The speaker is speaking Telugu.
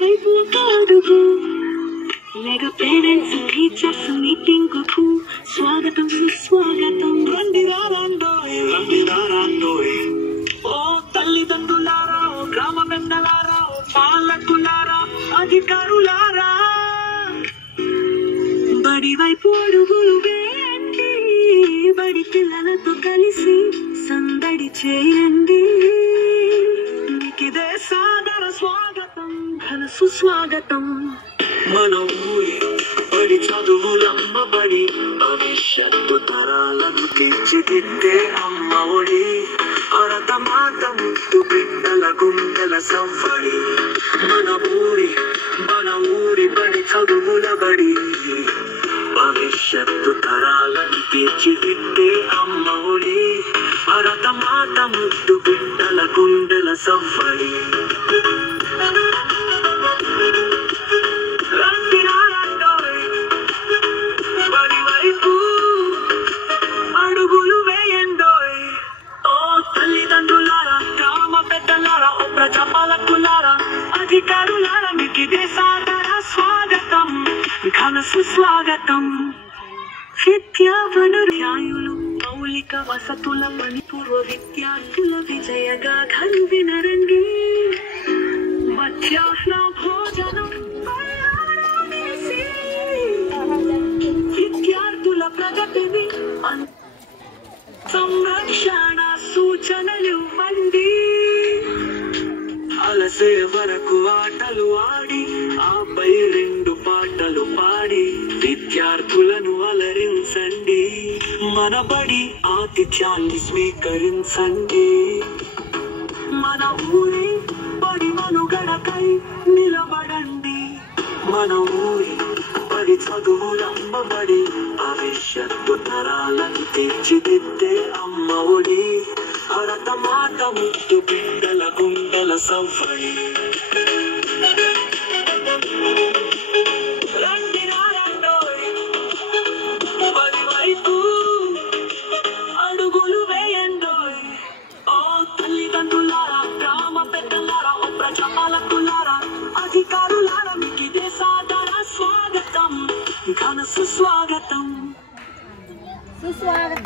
వైపు కాదుగు మెగా పేరెంట్స్ టీచర్స్ మీటింగ్ కు స్వాగతం సుస్వాగతం. రండిరారండోయ్ ఓ తల్లిదండ్రులారా, ఓ గ్రామ పెద్దలారా, ఓ పాలకులారా, అధికారులారా, బడి వైపు అడుగులు వేయండి. బడి పిల్లలతో కలిసి సందడి చేయండి. మీకిదే సాదర స్వాగతం, ఘన సుస్వాగతం. మన ఊరి బడి చదువులమ్మ బడి, భవిష్యత్తు తరాలను తీర్చిదిద్దే అమ్మ ఒడి. భరత మాత ముద్దు బిడ్డల గుండెల సవ్వడి. మన ఊరి బడి చదువుల బడి, భవిష్యత్తు తరాలను తీర్చిదిద్దే అమ్మ ఒడి. భరత మాత ముద్దు బిడ్డల గుండెల సవ్వడి. బడి వైపు అడుగులు వేయండోయ్ ఓ తల్లిదండ్రులారా, గ్రామ పెద్దలారా, ఓ ప్రజాపాలకులారా, అధికారులారా, మీకిదే సాదర స్వాగతం, ఘన సుస్వాగతం. విద్యా వనరులు, మౌలిక వసతుల మణిపూర్వ విద్యార్థుల విజయగాథలు వినరండి. మధ్యాహ్న భోజనం విద్యార్థుల ప్రగతిని సంరక్షణ సూచనలు ఇవ్వండి. అలసే వరకు ఆటలు ఆడి, ఆపై 2 పాటలు పాడి విద్యార్థులను అలరించండి. మన బడి ఆతిథ్యాన్ని స్వీకరించండి. మన ఊరి బడి మనుగడకై నిలబడండి. మన ఊరి బడి చదువులమ్మ బడి, భవిష్యత్తు తరాలను తీర్చిదిద్దే అమ్మ ఒడి. భరత మాత ముద్దు బిడ్డల గుండెల సవ్వడి. రండిరారండోయ్ బడి వైపు అడుగులు వేయండోయ్ ఓ తల్లిదండ్రులారా, గ్రామ పెద్దలారా, ఓ ప్రజాపాలకులారా, అధికారులారా, మీకిదే సాదర స్వాగతం, ఘన సుస్వాగతం. సుస్వాగతం.